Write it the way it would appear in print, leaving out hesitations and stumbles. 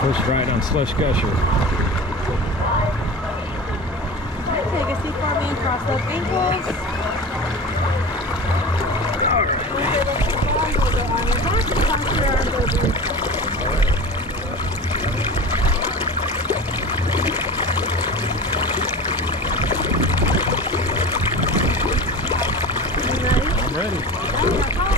First ride on Slush Gusher. Take a seat for me and cross those ankles. I'm ready.